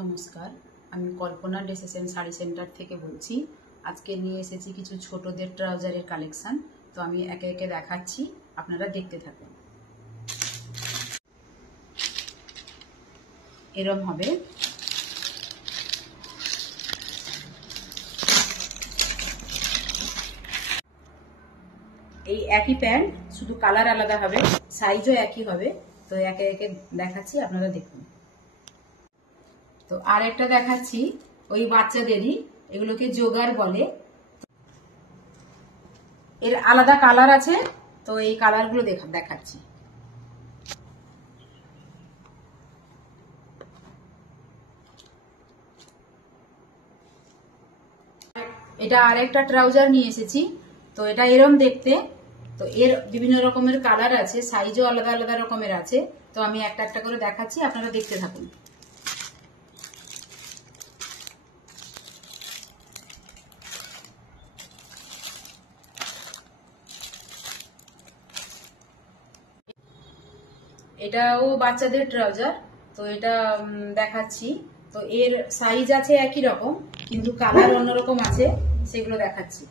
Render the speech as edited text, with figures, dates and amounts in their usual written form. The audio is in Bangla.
নমস্কার, আমি কল্পনা ড্রেসেস শাড়ি সেন্টার থেকে বলছি। আজকে নিয়ে এসেছি কিছু ছোটদের ট্রাউজারের কালেকশন। তো আমি একে একে দেখাচ্ছি, আপনারা দেখতে থাকুন। এরম হবে। এই একই প্যান্ট, শুধু কালার আলাদা হবে, সাইজও একই হবে। তো একে একে দেখাচ্ছি, আপনারা দেখুন। তো আর একটা দেখাচ্ছি ওই বাচ্চাদেরই, এগুলোকে জোগার বলে। এর আলাদা কালার আছে, তো এই কালারগুলো দেখাচ্ছি। এটা আরেকটা ট্রাউজার নিয়ে এসেছি। তো এটা এরম দেখতে। তো এর বিভিন্ন রকমের কালার আছে, সাইজও আলাদা আলাদা রকমের আছে। তো আমি একটা একটা করে দেখাচ্ছি, আপনারা দেখতে থাকুন। এটাও বাচ্চাদের ট্রাউজার। তো এটা দেখাচ্ছি। তো এর সাইজ আছে একই রকম, কিন্তু কালার অন্যরকম আছে, সেগুলো দেখাচ্ছি।